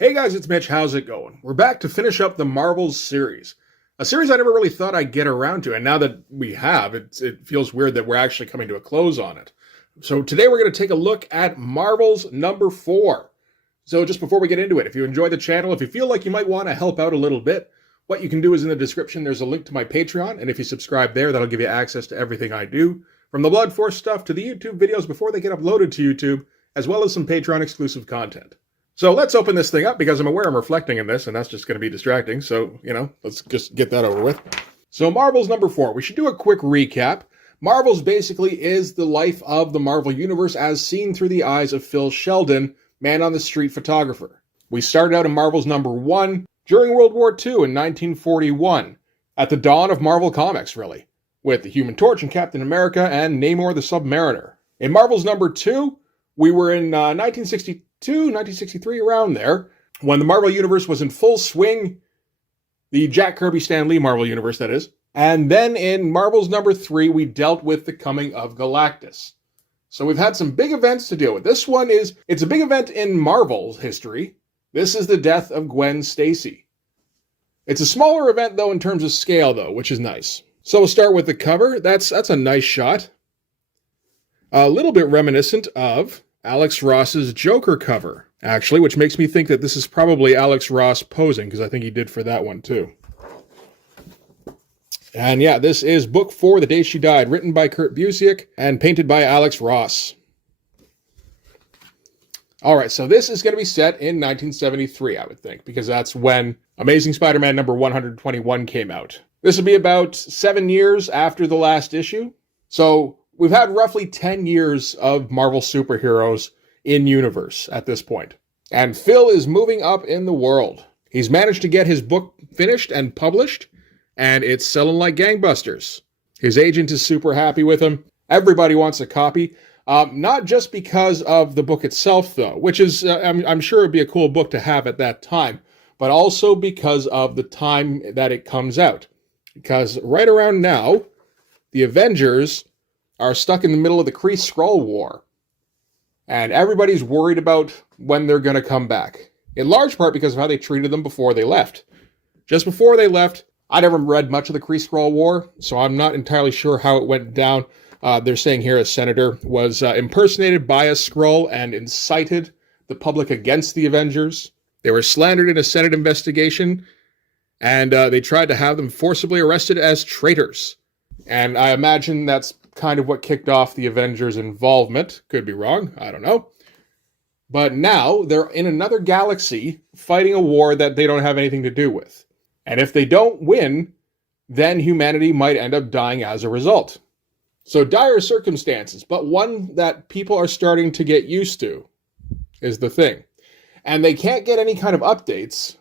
Hey guys, it's Mitch. How's it going? We're back to finish up the Marvels series. A series I never really thought I'd get around to, and now that we have, it feels weird that we're actually coming to a close on it. So today we're going to take a look at Marvels number 4. So just before we get into it, if you enjoy the channel, if you feel like you might want to help out a little bit, what you can do is in the description, there's a link to my Patreon, and if you subscribe there, that'll give you access to everything I do, from the Blood Force stuff to the YouTube videos before they get uploaded to YouTube, as well as some Patreon exclusive content. So let's open this thing up because I'm aware I'm reflecting in this and that's just going to be distracting. So, let's just get that over with. So Marvels number 4, we should do a quick recap. Marvels basically is the life of the Marvel Universe as seen through the eyes of Phil Sheldon, man-on-the-street photographer. We started out in Marvels number 1 during World War II in 1941, at the dawn of Marvel Comics, really, with the Human Torch and Captain America and Namor the Submariner. In Marvels number 2, we were in 1963, around there, when the Marvel Universe was in full swing, the Jack Kirby Stan Lee Marvel Universe, that is. And then in Marvels number 3, we dealt with the coming of Galactus. So we've had some big events to deal with. This one it's a big event in Marvel's history. This is the death of Gwen Stacy. It's a smaller event, though, in terms of scale, though, which is nice. So we'll start with the cover. That's a nice shot. A little bit reminiscent of Alex Ross's Joker cover, actually, which makes me think that this is probably Alex Ross posing, because I think he did for that one, too. And yeah, this is book 4, The Day She Died, written by Kurt Busiek and painted by Alex Ross. All right, so this is going to be set in 1973, I would think, because that's when Amazing Spider-Man number 121 came out. This would be about 7 years after the last issue. So we've had roughly 10 years of Marvel superheroes in universe at this point. And Phil is moving up in the world. He's managed to get his book finished and published, and it's selling like gangbusters. His agent is super happy with him. Everybody wants a copy. Not just because of the book itself, though, which is, I'm sure it'd be a cool book to have at that time, but also because of the time that it comes out. Because right around now, the Avengers are stuck in the middle of the Kree-Skrull War. And everybody's worried about when they're going to come back. In large part because of how they treated them before they left. Just before they left, I never read much of the Kree-Skrull War, so I'm not entirely sure how it went down. They're saying here a senator was impersonated by a Skrull and incited the public against the Avengers. They were slandered in a Senate investigation, and they tried to have them forcibly arrested as traitors. And I imagine that's kind of what kicked off the Avengers' involvement. Could be wrong, I don't know. But now they're in another galaxy fighting a war that they don't have anything to do with. And if they don't win, then humanity might end up dying as a result. So dire circumstances, but one that people are starting to get used to is the thing. And they can't get any kind of updates.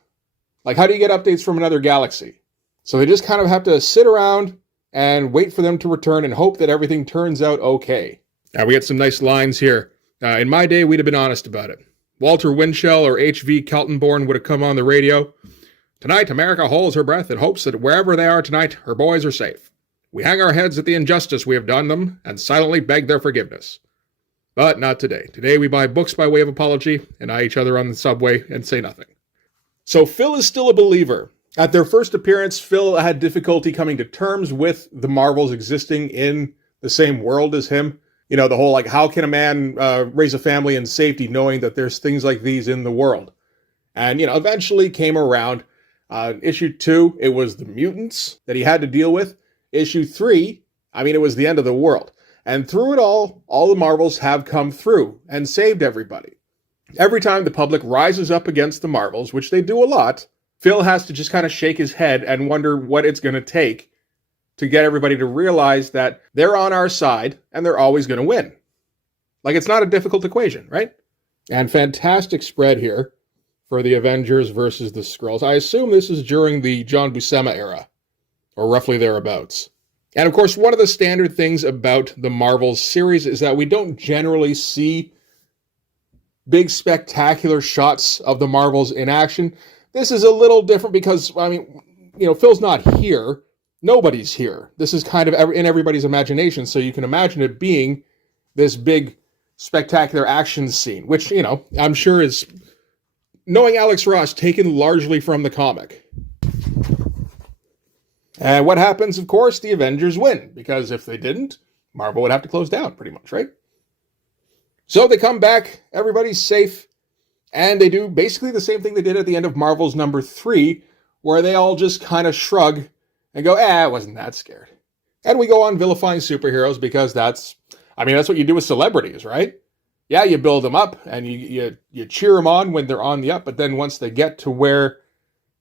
Like, how do you get updates from another galaxy? So they just kind of have to sit around and wait for them to return and hope that everything turns out okay. Now, we get some nice lines here. In my day, we'd have been honest about it. Walter Winchell or H.V. Keltonborn would have come on the radio. Tonight, America holds her breath and hopes that wherever they are tonight, her boys are safe. We hang our heads at the injustice we have done them and silently beg their forgiveness. But not today. Today, we buy books by way of apology and eye each other on the subway and say nothing. So Phil is still a believer. At their first appearance, Phil had difficulty coming to terms with the Marvels existing in the same world as him. You know, the whole, like, how can a man raise a family in safety knowing that there's things like these in the world? And, eventually came around. Issue 2, it was the mutants that he had to deal with. Issue 3, it was the end of the world. And through it all the Marvels have come through and saved everybody. Every time the public rises up against the Marvels, which they do a lot, Phil has to just kind of shake his head and wonder what it's going to take to get everybody to realize that they're on our side and they're always going to win. Like, it's not a difficult equation, right? And fantastic spread here for the Avengers versus the Skrulls. I assume this is during the John Buscema era, or roughly thereabouts. And of course, one of the standard things about the Marvels series is that we don't generally see big spectacular shots of the Marvels in action. This is a little different because, Phil's not here. Nobody's here. This is kind of in everybody's imagination, so you can imagine it being this big, spectacular action scene, which, I'm sure is knowing Alex Ross taken largely from the comic. And what happens, of course, the Avengers win, because if they didn't, Marvel would have to close down, pretty much, right? So they come back, everybody's safe, and they do basically the same thing they did at the end of Marvel's number 3, where they all just kind of shrug and go, I wasn't that scared. And we go on vilifying superheroes because that's what you do with celebrities, right? Yeah, you build them up and you cheer them on when they're on the up, but then once they get to where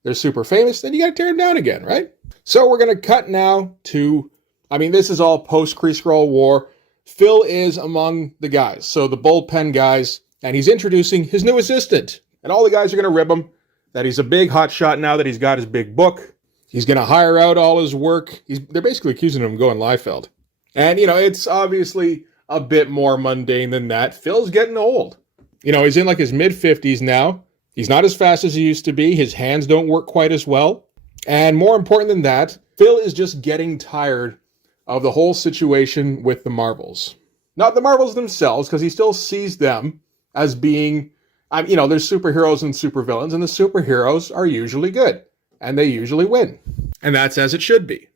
they're super famous, then you got to tear them down again, right? So we're going to cut now to, this is all post-Kree-Skrull War. Phil is among the guys, so the bullpen guys, and he's introducing his new assistant. And all the guys are going to rib him that he's a big hotshot now that he's got his big book. He's going to hire out all his work. They're basically accusing him of going Liefeld. And, it's obviously a bit more mundane than that. Phil's getting old. He's in like his mid-50s now. He's not as fast as he used to be. His hands don't work quite as well. And more important than that, Phil is just getting tired of the whole situation with the Marvels. Not the Marvels themselves, because he still sees them as being, there's superheroes and supervillains, and the superheroes are usually good. And they usually win. And that's as it should be.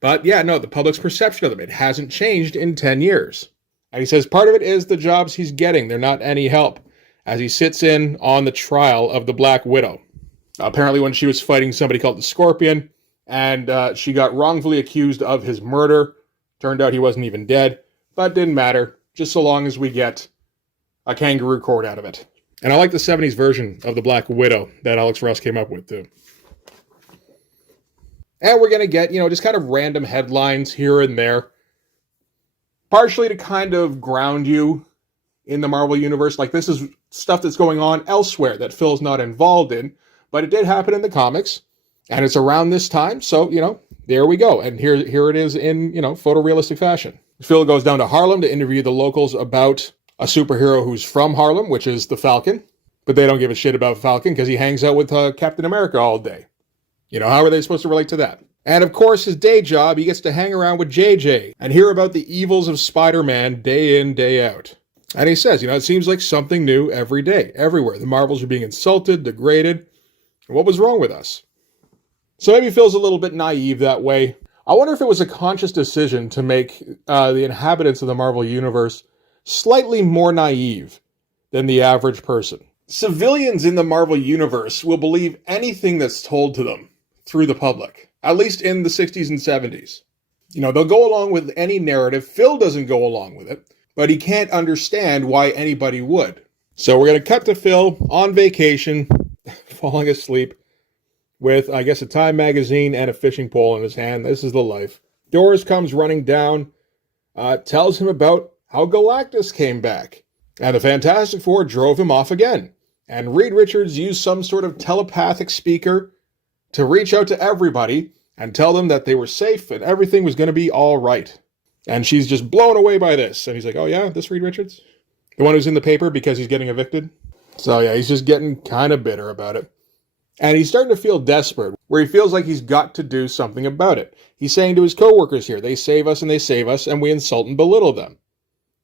But the public's perception of them, it hasn't changed in 10 years. And he says part of it is the jobs he's getting. They're not any help, as he sits in on the trial of the Black Widow. Apparently when she was fighting somebody called the Scorpion, and she got wrongfully accused of his murder. Turned out he wasn't even dead, but didn't matter, just so long as we get a kangaroo court out of it. And I like the 70s version of the Black Widow that Alex Ross came up with, too. And we're going to get, just kind of random headlines here and there. Partially to kind of ground you in the Marvel Universe. Like, this is stuff that's going on elsewhere that Phil's not involved in. But it did happen in the comics. And it's around this time. So, there we go. And here it is in, photorealistic fashion. Phil goes down to Harlem to interview the locals about a superhero who's from Harlem, which is the Falcon. But they don't give a shit about Falcon because he hangs out with Captain America all day. How are they supposed to relate to that? And of course, his day job, he gets to hang around with JJ and hear about the evils of Spider-Man day in, day out. And he says, it seems like something new every day, everywhere. The Marvels are being insulted, degraded. What was wrong with us? So maybe Phil's a little bit naive that way. I wonder if it was a conscious decision to make the inhabitants of the Marvel Universe slightly more naive than the average person. Civilians in the Marvel Universe will believe anything that's told to them through the public, at least in the 60s and 70s. They'll go along with any narrative. Phil doesn't go along with it, but he can't understand why anybody would. So we're going to cut to Phil on vacation, falling asleep, with, I guess, a Time magazine and a fishing pole in his hand. This is the life. Doris comes running down, tells him about how Galactus came back, and the Fantastic Four drove him off again. And Reed Richards used some sort of telepathic speaker to reach out to everybody and tell them that they were safe and everything was going to be all right. And she's just blown away by this. And he's like, oh yeah, this Reed Richards? The one who's in the paper because he's getting evicted? So yeah, he's just getting kind of bitter about it. And he's starting to feel desperate, where he feels like he's got to do something about it. He's saying to his coworkers here, they save us, and we insult and belittle them.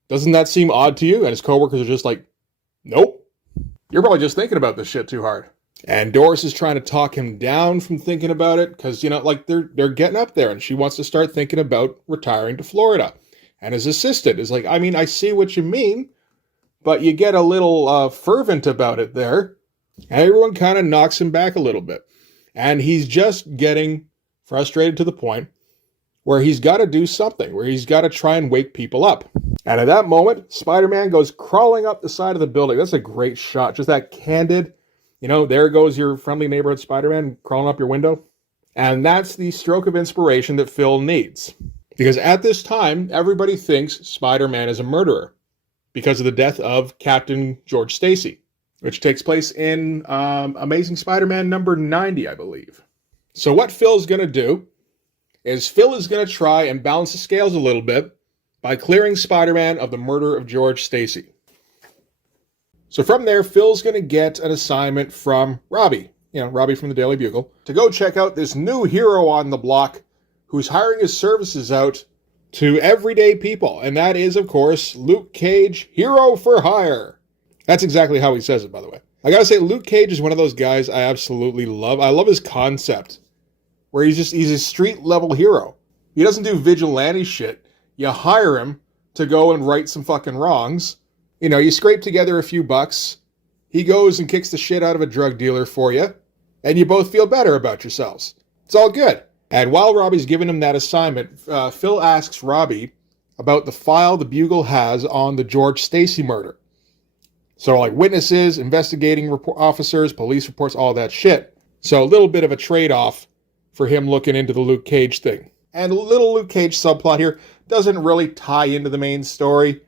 Doesn't that seem odd to you? And his coworkers are just like, nope. You're probably just thinking about this shit too hard. And Doris is trying to talk him down from thinking about it, because, they're getting up there, and she wants to start thinking about retiring to Florida. And his assistant is like, I see what you mean, but you get a little fervent about it there. And everyone kind of knocks him back a little bit. And he's just getting frustrated to the point where he's got to do something, where he's got to try and wake people up. And at that moment, Spider-Man goes crawling up the side of the building. That's a great shot. Just that candid, there goes your friendly neighborhood Spider-Man crawling up your window. And that's the stroke of inspiration that Phil needs. Because at this time, everybody thinks Spider-Man is a murderer because of the death of Captain George Stacy, which takes place in Amazing Spider-Man number 90, I believe. So what Phil's going to do is Phil is going to try and balance the scales a little bit by clearing Spider-Man of the murder of George Stacy. So from there, Phil's going to get an assignment from Robbie, Robbie from the Daily Bugle, to go check out this new hero on the block who's hiring his services out to everyday people. And that is, of course, Luke Cage, hero for hire. That's exactly how he says it, by the way. I gotta say, Luke Cage is one of those guys I absolutely love. I love his concept, where he's a street level hero. He doesn't do vigilante shit. You hire him to go and right some fucking wrongs. You know, you scrape together a few bucks. He goes and kicks the shit out of a drug dealer for you, and you both feel better about yourselves. It's all good. And while Robbie's giving him that assignment, Phil asks Robbie about the file the Bugle has on the George Stacy murder. So, like, witnesses, investigating officers, police reports, all that shit. So a little bit of a trade-off for him looking into the Luke Cage thing. And a little Luke Cage subplot here doesn't really tie into the main story.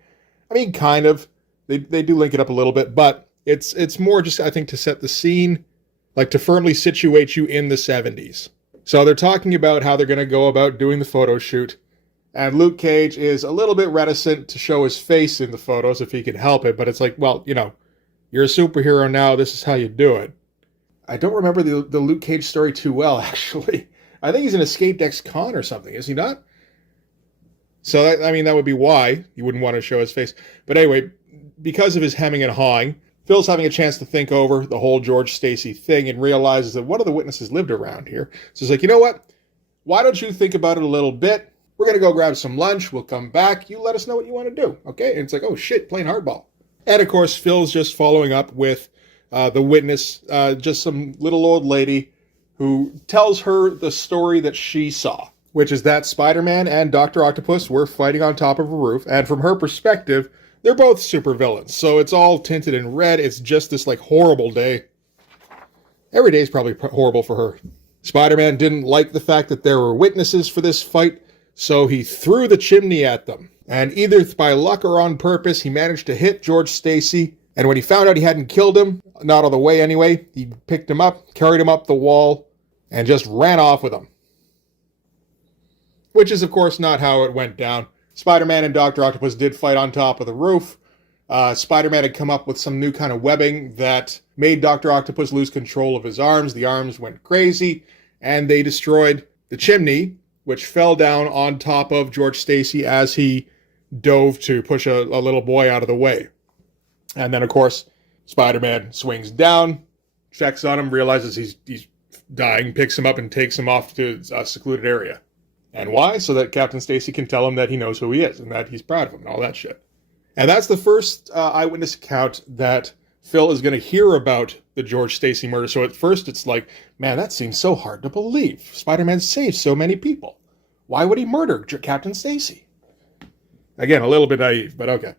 I mean, kind of. They do link it up a little bit, but it's more just, I think, to set the scene, like to firmly situate you in the 70s. So they're talking about how they're going to go about doing the photo shoot. And Luke Cage is a little bit reticent to show his face in the photos if he can help it. But it's like, well, you know, you're a superhero now. This is how you do it. I don't remember the Luke Cage story too well, actually. I think he's an escaped ex-con or something, is he not? So, that would be why you wouldn't want to show his face. But anyway, because of his hemming and hawing, Phil's having a chance to think over the whole George Stacy thing and realizes that one of the witnesses lived around here. So he's like, you know what? Why don't you think about it a little bit? We're going to go grab some lunch. We'll come back. You let us know what you want to do. Okay? And it's like, oh shit, playing hardball. And of course, Phil's just following up with the witness, just some little old lady who tells her the story that she saw, which is that Spider-Man and Dr. Octopus were fighting on top of a roof. And from her perspective, they're both supervillains. So it's all tinted in red. It's just this like horrible day. Every day is probably horrible for her. Spider-Man didn't like the fact that there were witnesses for this fight, so he threw the chimney at them. And either by luck or on purpose, he managed to hit George Stacy. And when he found out he hadn't killed him, not all the way anyway, he picked him up, carried him up the wall, and just ran off with him. Which is, of course, not how it went down. Spider-Man and Dr. Octopus did fight on top of the roof. Spider-Man had come up with some new kind of webbing that made Dr. Octopus lose control of his arms. The arms went crazy, and they destroyed the chimney, which fell down on top of George Stacy as he dove to push a little boy out of the way. And then, of course, Spider-Man swings down, checks on him, realizes he's dying, picks him up, and takes him off to a secluded area. And why? So that Captain Stacy can tell him that he knows who he is and that he's proud of him and all that shit. And that's the first eyewitness account that Phil is going to hear about the George Stacy murder. So at first it's like, man, that seems so hard to believe. Spider-Man saved so many people. Why would he murder Captain Stacy? Again, a little bit naive, but okay.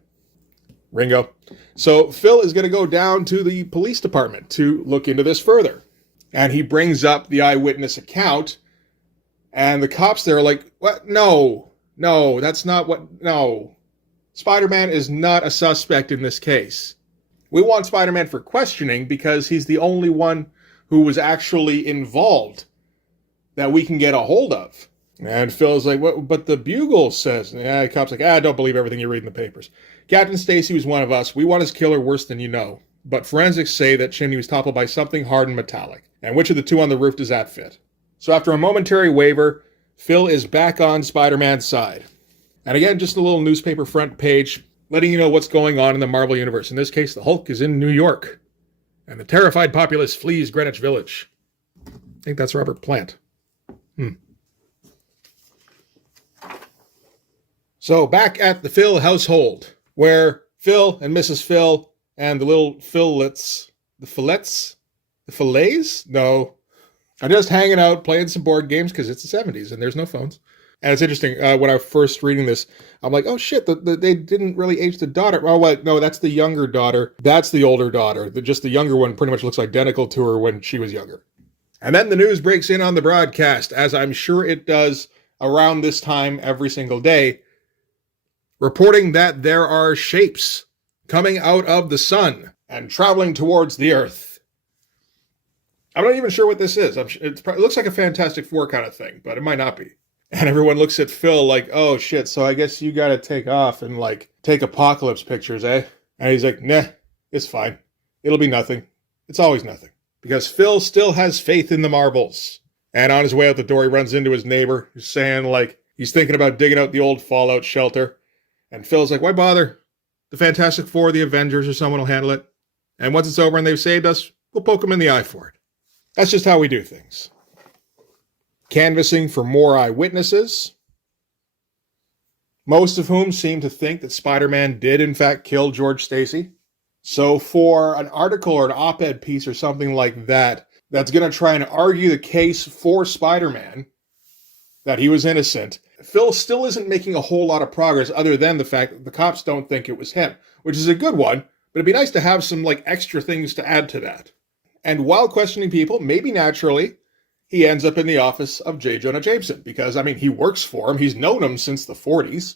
Ringo. So Phil is going to go down to the police department to look into this further. And he brings up the eyewitness account. And the cops there are like, what? No, that's not what, no. Spider-Man is not a suspect in this case. We want Spider-Man for questioning because he's the only one who was actually involved that we can get a hold of. And Phil's like, what? But the Bugle says, the cop's like, don't believe everything you read in the papers. Captain Stacy was one of us. We want his killer worse than you know. But forensics say that chimney was toppled by something hard and metallic. And which of the two on the roof does that fit? So after a momentary waver, Phil is back on Spider-Man's side. And again, just a little newspaper front page letting you know what's going on in the Marvel Universe. In this case, the Hulk is in New York. And the terrified populace flees Greenwich Village. I think that's Robert Plant. So back at the Phil household, where Phil and Mrs. Phil and the little Phillets, the fillets? No. I'm just hanging out, playing some board games because it's the 70s and there's no phones. And it's interesting, when I was first reading this, I'm like, oh shit, they didn't really age the daughter. Oh, wait, no, that's the younger daughter. That's the older daughter. Just the younger one pretty much looks identical to her when she was younger. And then the news breaks in on the broadcast, as I'm sure it does around this time every single day, reporting that there are shapes coming out of the sun and traveling towards the earth. I'm not even sure what this is. It looks like a Fantastic Four kind of thing, but it might not be. And everyone looks at Phil like, oh shit, so I guess you gotta take off and like take apocalypse pictures, eh? And he's like, nah, it's fine. It'll be nothing. It's always nothing. Because Phil still has faith in the marbles. And on his way out the door, he runs into his neighbor, who's saying like, he's thinking about digging out the old fallout shelter. And Phil's like, why bother? The Fantastic Four, the Avengers, or someone will handle it. And once it's over and they've saved us, we'll poke them in the eye for it. That's just how we do things. Canvassing for more eyewitnesses, most of whom seem to think that Spider-Man did in fact kill George Stacy. So for an article or an op-ed piece or something like that, that's going to try and argue the case for Spider-Man, that he was innocent, Phil still isn't making a whole lot of progress other than the fact that the cops don't think it was him, which is a good one, but it'd be nice to have some extra things to add to that. And while questioning people, maybe naturally, he ends up in the office of J. Jonah Jameson, because, he works for him. He's known him since the 40s.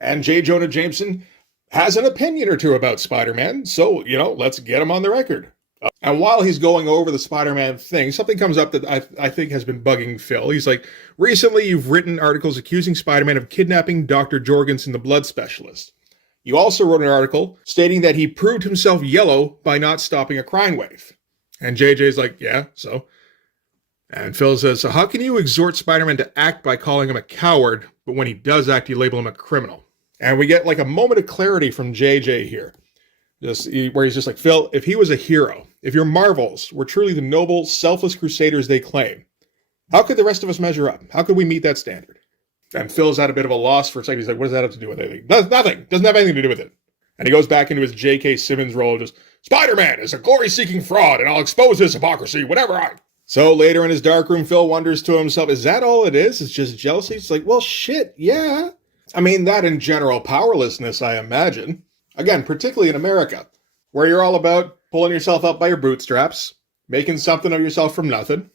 And J. Jonah Jameson has an opinion or two about Spider-Man, so, let's get him on the record. And while he's going over the Spider-Man thing, something comes up that I think has been bugging Phil. He's like, recently you've written articles accusing Spider-Man of kidnapping Dr. Jorgensen, the blood specialist. You also wrote an article stating that he proved himself yellow by not stopping a crime wave. And JJ's like, yeah, so... And Phil says, so how can you exhort Spider-Man to act by calling him a coward, but when he does act, you label him a criminal? And we get a moment of clarity from JJ here, where he's just like, Phil, if he was a hero, if your Marvels were truly the noble, selfless crusaders they claim, how could the rest of us measure up? How could we meet that standard? And Phil's at a bit of a loss for a second. He's like, what does that have to do with anything? Nothing. Doesn't have anything to do with it. And he goes back into his J.K. Simmons role, just, Spider-Man is a glory-seeking fraud, and I'll expose his hypocrisy whenever I... So later in his darkroom, Phil wonders to himself, is that all it is? It's just jealousy? It's like, well, shit, yeah. That in general powerlessness, I imagine. Again, particularly in America, where you're all about pulling yourself up by your bootstraps, making something of yourself from nothing,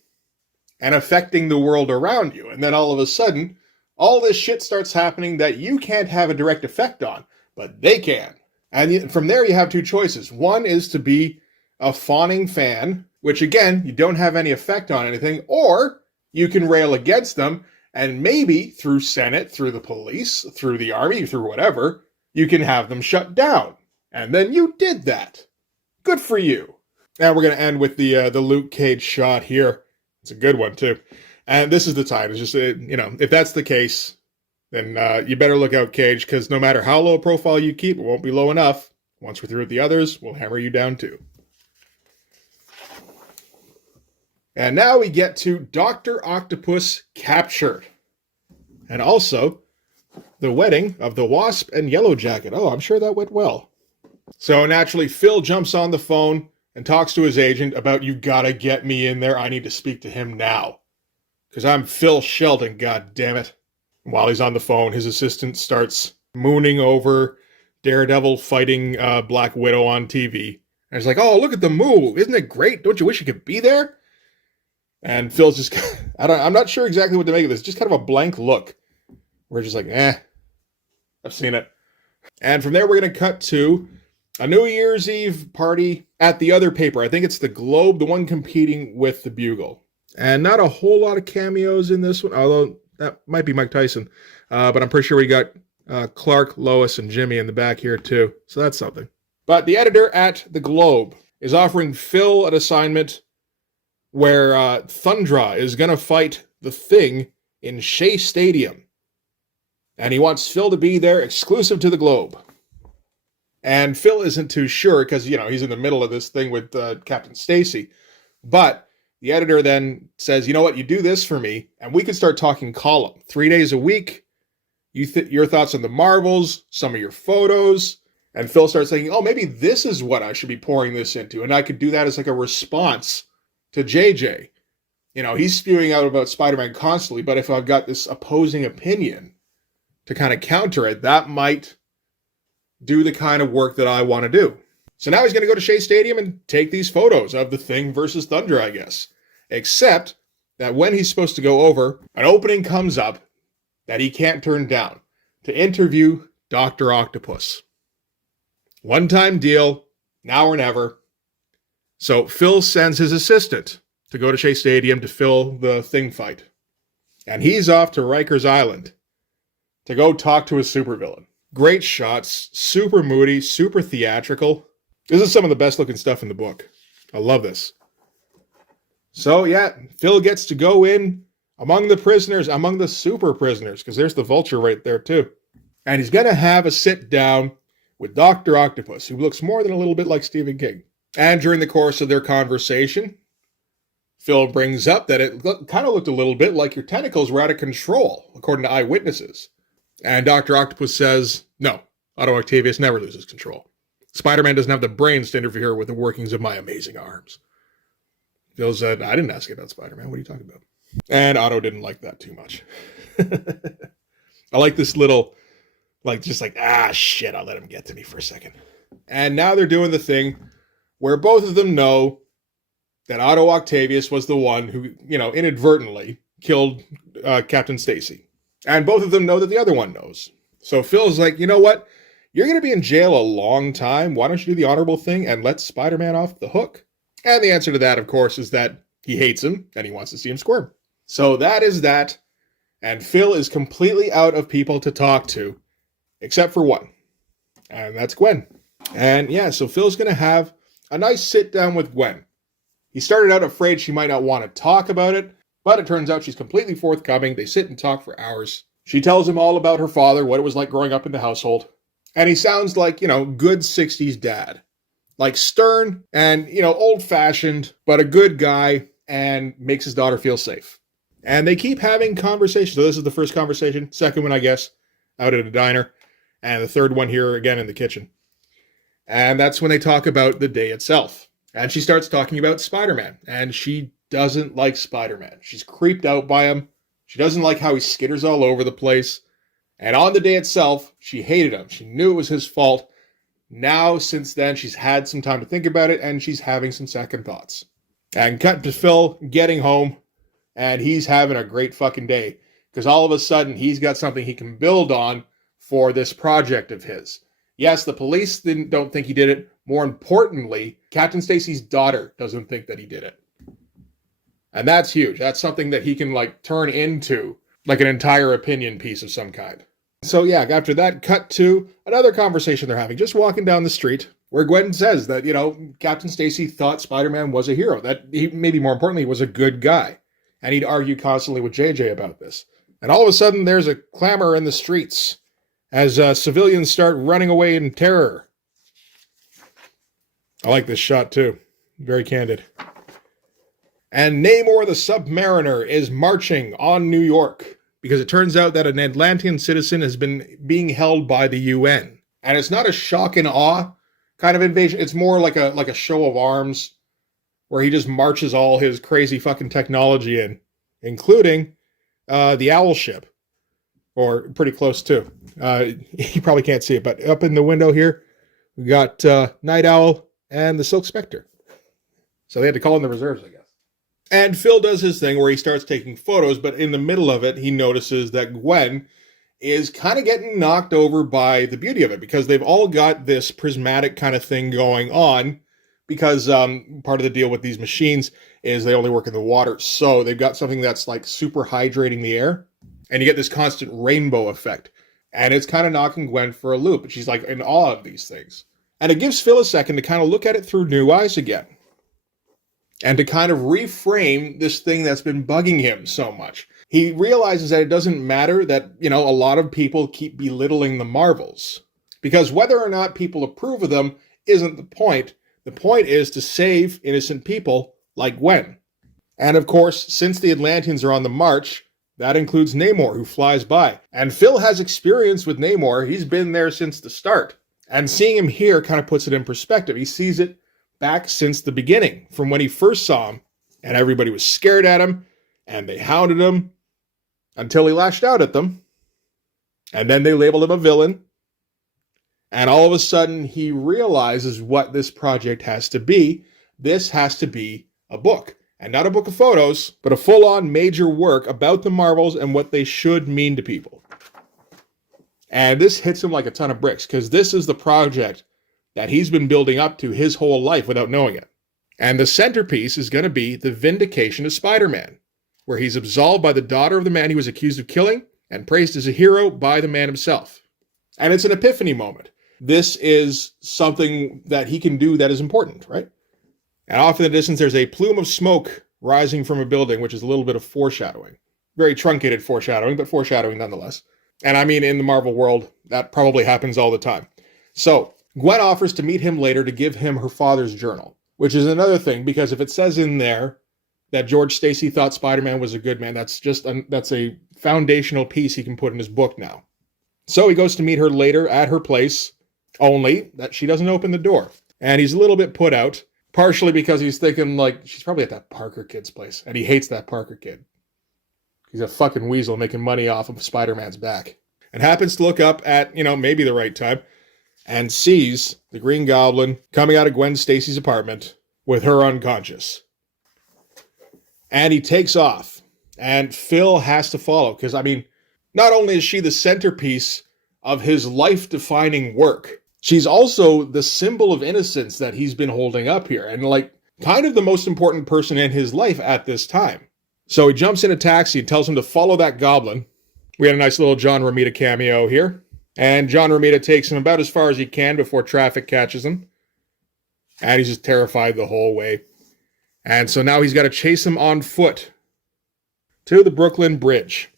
and affecting the world around you. And then all of a sudden, all this shit starts happening that you can't have a direct effect on, but they can. And from there, you have two choices. One is to be a fawning fan, which again, you don't have any effect on anything, or you can rail against them, and maybe through Senate, through the police, through the army, through whatever, you can have them shut down. And then you did that. Good for you. And we're going to end with the Luke Cage shot here. It's a good one, too. And this is the time. It's just, if that's the case, then you better look out, Cage, because no matter how low a profile you keep, it won't be low enough. Once we're through with the others, we'll hammer you down, too. And now we get to Dr. Octopus captured. And also, the wedding of the Wasp and Yellow Jacket. Oh, I'm sure that went well. So naturally, Phil jumps on the phone and talks to his agent about, you gotta get me in there. I need to speak to him now. Because I'm Phil Sheldon, goddammit. While he's on the phone, his assistant starts mooning over Daredevil fighting Black Widow on TV. And he's like, oh, look at the move. Isn't it great? Don't you wish you could be there? And Phil's just, I'm not sure exactly what to make of this. Just kind of a blank look. We're just like, I've seen it. And from there, we're going to cut to a New Year's Eve party at the other paper. I think it's the Globe, the one competing with the Bugle. And not a whole lot of cameos in this one, although that might be Mike Tyson. But I'm pretty sure we got Clark, Lois, and Jimmy in the back here, too. So that's something. But the editor at the Globe is offering Phil an assignment where Thundra is going to fight the Thing in Shea Stadium. And he wants Phil to be there, exclusive to the Globe. And Phil isn't too sure because, he's in the middle of this thing with Captain Stacy. But the editor then says, you know what, you do this for me, and we can start talking column. 3 days a week, your thoughts on the Marvels, some of your photos. And Phil starts thinking, oh, maybe this is what I should be pouring this into. And I could do that as a response to JJ. He's spewing out about Spider-Man constantly, but if I've got this opposing opinion to kind of counter it, that might do the kind of work that I want to do. So now he's going to go to Shea Stadium and take these photos of the Thing versus Thunder, I guess. Except that when he's supposed to go over, an opening comes up that he can't turn down to interview Dr. Octopus. One-time deal, now or never. So Phil sends his assistant to go to Shea Stadium to fill the Thing fight. And he's off to Rikers Island to go talk to a supervillain. Great shots, super moody, super theatrical. This is some of the best looking stuff in the book. I love this. So yeah, Phil gets to go in among the prisoners, among the super prisoners, because there's the Vulture right there too. And he's going to have a sit down with Dr. Octopus, who looks more than a little bit like Stephen King. And during the course of their conversation, Phil brings up that it kind of looked a little bit like your tentacles were out of control, according to eyewitnesses. And Dr. Octopus says, no, Otto Octavius never loses control. Spider-Man doesn't have the brains to interfere with the workings of my amazing arms. Phil said, I didn't ask you about Spider-Man. What are you talking about? And Otto didn't like that too much. I like this little, shit, I'll let him get to me for a second. And now they're doing the thing where both of them know that Otto Octavius was the one who, inadvertently killed Captain Stacy. And both of them know that the other one knows. So Phil's like, you know what? You're going to be in jail a long time. Why don't you do the honorable thing and let Spider-Man off the hook? And the answer to that, of course, is that he hates him and he wants to see him squirm. So that is that. And Phil is completely out of people to talk to, except for one. And that's Gwen. And yeah, so Phil's going to have a nice sit down with Gwen. He started out afraid she might not want to talk about it, but it turns out she's completely forthcoming. They sit and talk for hours. She tells him all about her father, what it was like growing up in the household. And he sounds like, good 60s dad. Like stern and, old-fashioned, but a good guy and makes his daughter feel safe. And they keep having conversations. So this is the first conversation. Second one, I guess, out at a diner. And the third one here again in the kitchen. And that's when they talk about the day itself. And she starts talking about Spider-Man. And she doesn't like Spider-Man. She's creeped out by him. She doesn't like how he skitters all over the place. And on the day itself, she hated him. She knew it was his fault. Now, since then, she's had some time to think about it, and she's having some second thoughts. And cut to Phil getting home, and he's having a great fucking day. Because all of a sudden, he's got something he can build on for this project of his. Yes, the police don't think he did it. More importantly, Captain Stacy's daughter doesn't think that he did it. And that's huge. That's something that he can, turn into, an entire opinion piece of some kind. So yeah, after that, cut to another conversation they're having, just walking down the street, where Gwen says that, Captain Stacy thought Spider-Man was a hero, that he, maybe more importantly, was a good guy. And he'd argue constantly with JJ about this. And all of a sudden, there's a clamor in the streets as civilians start running away in terror. I like this shot, too. Very candid. And Namor the Submariner is marching on New York, because it turns out that an Atlantean citizen has been being held by the UN. And it's not a shock and awe kind of invasion. It's more like a show of arms where he just marches all his crazy fucking technology in, including the owl ship. Or pretty close, too. You probably can't see it, but up in the window here, we got Night Owl and the Silk Spectre. So they had to call in the reserves, I guess. And Phil does his thing where he starts taking photos, but in the middle of it, he notices that Gwen is kind of getting knocked over by the beauty of it, because they've all got this prismatic kind of thing going on, because part of the deal with these machines is they only work in the water. So they've got something that's super hydrating the air, and you get this constant rainbow effect. And it's kind of knocking Gwen for a loop, and she's in awe of these things. And it gives Phil a second to kind of look at it through new eyes again. And to kind of reframe this thing that's been bugging him so much. He realizes that it doesn't matter that, a lot of people keep belittling the Marvels. Because whether or not people approve of them isn't the point. The point is to save innocent people like Gwen. And of course, since the Atlanteans are on the march, that includes Namor, who flies by. And Phil has experience with Namor. He's been there since the start. And seeing him here kind of puts it in perspective. He sees it back since the beginning, from when he first saw him, and everybody was scared at him, and they hounded him, until he lashed out at them, and then they labeled him a villain, and all of a sudden he realizes what this project has to be. This has to be a book, and not a book of photos, but a full-on major work about the Marvels and what they should mean to people. And this hits him like a ton of bricks, because this is the project that he's been building up to his whole life without knowing it. And the centerpiece is going to be the vindication of Spider-Man, where he's absolved by the daughter of the man he was accused of killing and praised as a hero by the man himself. And it's an epiphany moment. This is something that he can do that is important, right? And off in the distance, there's a plume of smoke rising from a building, which is a little bit of foreshadowing. Very truncated foreshadowing, but foreshadowing nonetheless. And I mean, in the Marvel world, that probably happens all the time. So Gwen offers to meet him later to give him her father's journal, which is another thing, because if it says in there that George Stacy thought Spider-Man was a good man, that's a foundational piece he can put in his book now. So he goes to meet her later at her place, only that she doesn't open the door. And he's a little bit put out, partially because he's thinking, like, she's probably at that Parker kid's place, and he hates that Parker kid. He's a fucking weasel making money off of Spider-Man's back. And happens to look up at, maybe the right time, and sees the Green Goblin coming out of Gwen Stacy's apartment with her unconscious. And he takes off. And Phil has to follow, because, not only is she the centerpiece of his life-defining work, she's also the symbol of innocence that he's been holding up here, and, kind of the most important person in his life at this time. So he jumps in a taxi and tells him to follow that goblin. We had a nice little John Romita cameo here. And John Romita takes him about as far as he can before traffic catches him. And he's just terrified the whole way. And so now he's got to chase him on foot to the Brooklyn Bridge.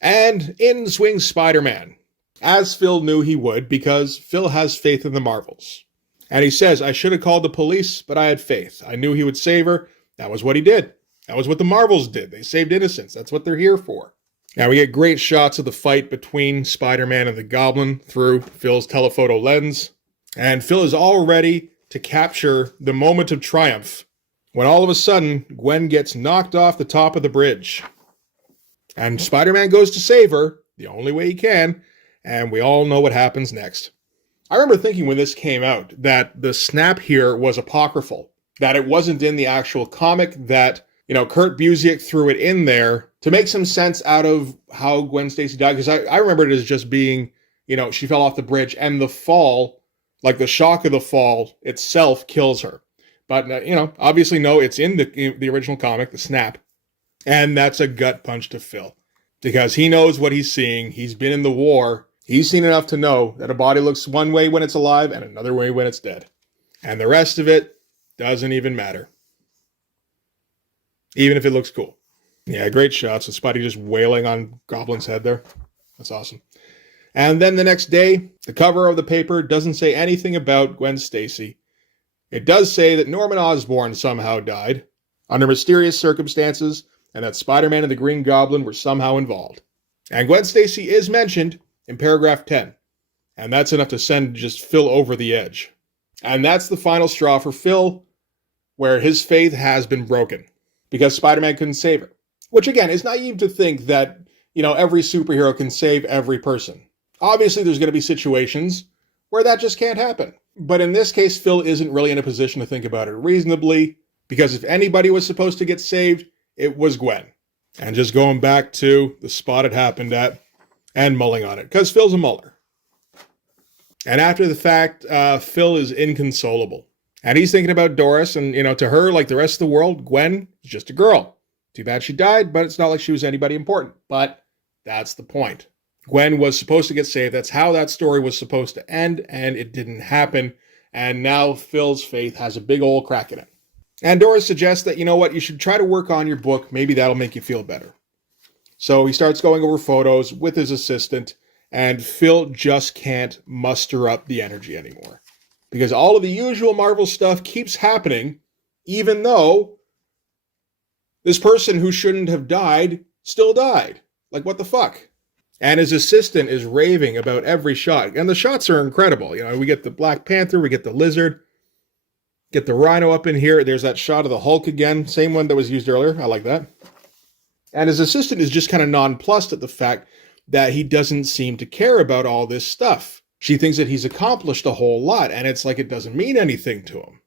And in swings Spider-Man, as Phil knew he would, because Phil has faith in the Marvels. And he says, I should have called the police, but I had faith. I knew he would save her. That was what he did. That was what the Marvels did. They saved innocence. That's what they're here for. Now we get great shots of the fight between Spider-Man and the Goblin through Phil's telephoto lens. And Phil is all ready to capture the moment of triumph when all of a sudden Gwen gets knocked off the top of the bridge. And Spider-Man goes to save her, the only way he can, and we all know what happens next. I remember thinking when this came out that the snap here was apocryphal, that it wasn't in the actual comic, that Kurt Busiek threw it in there to make some sense out of how Gwen Stacy died. Because I remember it as just being, she fell off the bridge and the fall, like the shock of the fall itself kills her. But, obviously no, it's in the original comic, the snap. And that's a gut punch to Phil. Because he knows what he's seeing. He's been in the war. He's seen enough to know that a body looks one way when it's alive and another way when it's dead. And the rest of it doesn't even matter. Even if it looks cool. Yeah, great shots of Spidey just wailing on Goblin's head there. That's awesome. And then the next day, the cover of the paper doesn't say anything about Gwen Stacy. It does say that Norman Osborn somehow died under mysterious circumstances and that Spider-Man and the Green Goblin were somehow involved. And Gwen Stacy is mentioned in paragraph 10. And that's enough to send just Phil over the edge. And that's the final straw for Phil, where his faith has been broken. Because Spider-Man couldn't save her. Which, again, is naive to think that, every superhero can save every person. Obviously, there's going to be situations where that just can't happen. But in this case, Phil isn't really in a position to think about it reasonably, because if anybody was supposed to get saved, it was Gwen. And just going back to the spot it happened at, and mulling on it, because Phil's a muller. And after the fact, Phil is inconsolable. And he's thinking about Doris, and, to her, like the rest of the world, Gwen is just a girl. Too bad she died, but it's not like she was anybody important. But that's the point. Gwen was supposed to get saved. That's how that story was supposed to end, and it didn't happen. And now Phil's faith has a big old crack in it. And Doris suggests that, you should try to work on your book. Maybe that'll make you feel better. So he starts going over photos with his assistant, and Phil just can't muster up the energy anymore. Because all of the usual Marvel stuff keeps happening, even though this person who shouldn't have died still died. Like, what the fuck? And his assistant is raving about every shot. And the shots are incredible. We get the Black Panther, we get the Lizard, get the Rhino up in here. There's that shot of the Hulk again. Same one that was used earlier. I like that. And his assistant is just kind of nonplussed at the fact that he doesn't seem to care about all this stuff. She thinks that he's accomplished a whole lot, and it's like it doesn't mean anything to him.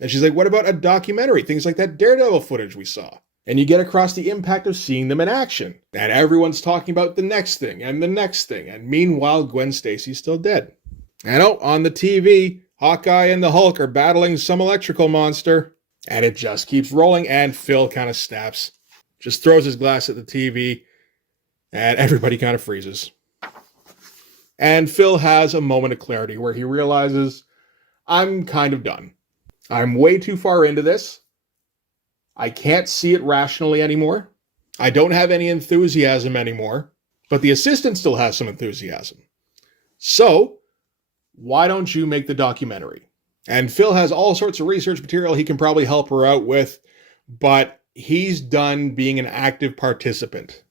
And she's like, what about a documentary? Things like that Daredevil footage we saw. And you get across the impact of seeing them in action. And everyone's talking about the next thing, and the next thing. And meanwhile, Gwen Stacy's still dead. And on the TV, Hawkeye and the Hulk are battling some electrical monster. And it just keeps rolling, and Phil kind of snaps. Just throws his glass at the TV, and everybody kind of freezes. And Phil has a moment of clarity where he realizes, I'm kind of done. I'm way too far into this. I can't see it rationally anymore. I don't have any enthusiasm anymore. But the assistant still has some enthusiasm. So, why don't you make the documentary? And Phil has all sorts of research material he can probably help her out with, but he's done being an active participant.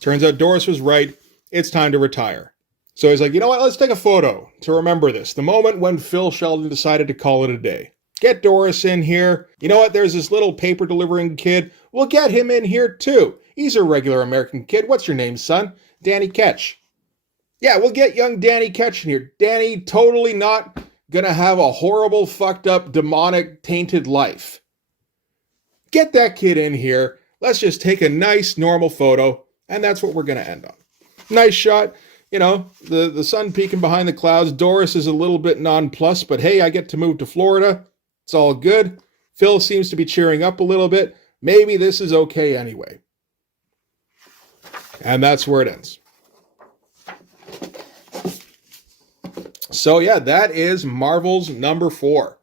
Turns out Doris was right. It's time to retire. So he's like, you know what? Let's take a photo to remember this. The moment when Phil Sheldon decided to call it a day. Get Doris in here. You know what? There's this little paper delivering kid. We'll get him in here too. He's a regular American kid. What's your name, son? Danny Ketch. Yeah, we'll get young Danny Ketch in here. Danny totally not gonna have a horrible, fucked up, demonic, tainted life. Get that kid in here. Let's just take a nice, normal photo, and that's what we're gonna end on. Nice shot. You know, the sun peeking behind the clouds. Doris is a little bit nonplussed, but hey, I get to move to Florida. It's all good. Phil seems to be cheering up a little bit. Maybe this is okay anyway. And that's where it ends. So yeah, that is Marvel's number 4,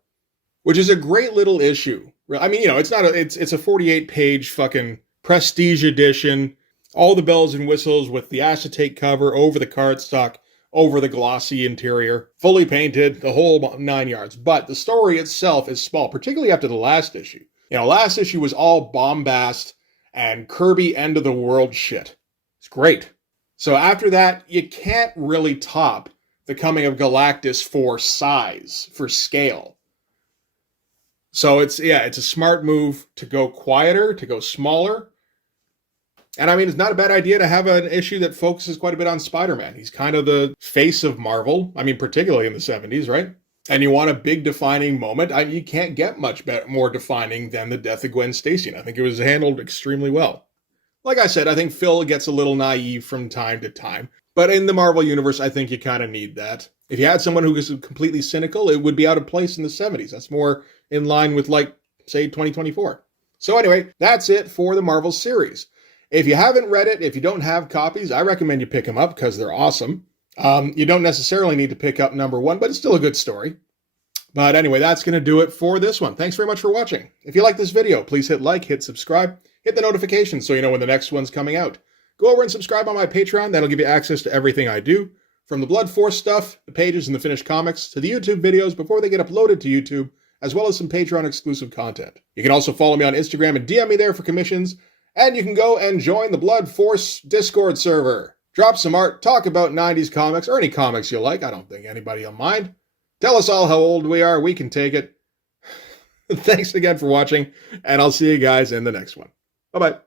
which is a great little issue. I mean, you know, it's a 48-page fucking prestige edition. All the bells and whistles with the acetate cover over the cardstock, over the glossy interior, fully painted, the whole 9 yards. But the story itself is small, particularly after the last issue. You know, last issue was all bombast and Kirby end of the world shit. It's great. So after that, you can't really top the coming of Galactus for size, for scale. So it's a smart move to go quieter, to go smaller. And I mean, it's not a bad idea to have an issue that focuses quite a bit on Spider-Man. He's kind of the face of Marvel. I mean, particularly in the 70s, right? And you want a big defining moment. You can't get much more defining than the death of Gwen Stacy. And I think it was handled extremely well. Like I said, I think Phil gets a little naive from time to time. But in the Marvel Universe, I think you kind of need that. If you had someone who was completely cynical, it would be out of place in the 70s. That's more in line with, like, say, 2024. So anyway, that's it for the Marvel series. If you haven't read it, if you don't have copies, I recommend you pick them up because they're awesome. You don't necessarily need to pick up number 1, but it's still a good story. But anyway, that's going to do it for this one. Thanks very much for watching. If you like this video, please hit like, hit subscribe, hit the notifications so you know when the next one's coming out. Go over and subscribe on my Patreon. That'll give you access to everything I do, from the Blood Force stuff, the pages and the finished comics, to the YouTube videos before they get uploaded to YouTube, as well as some Patreon exclusive content. You can also follow me on Instagram and DM me there for commissions. And you can go and join the Blood Force Discord server. Drop some art, talk about 90s comics, or any comics you like. I don't think anybody will mind. Tell us all how old we are. We can take it. Thanks again for watching, and I'll see you guys in the next one. Bye-bye.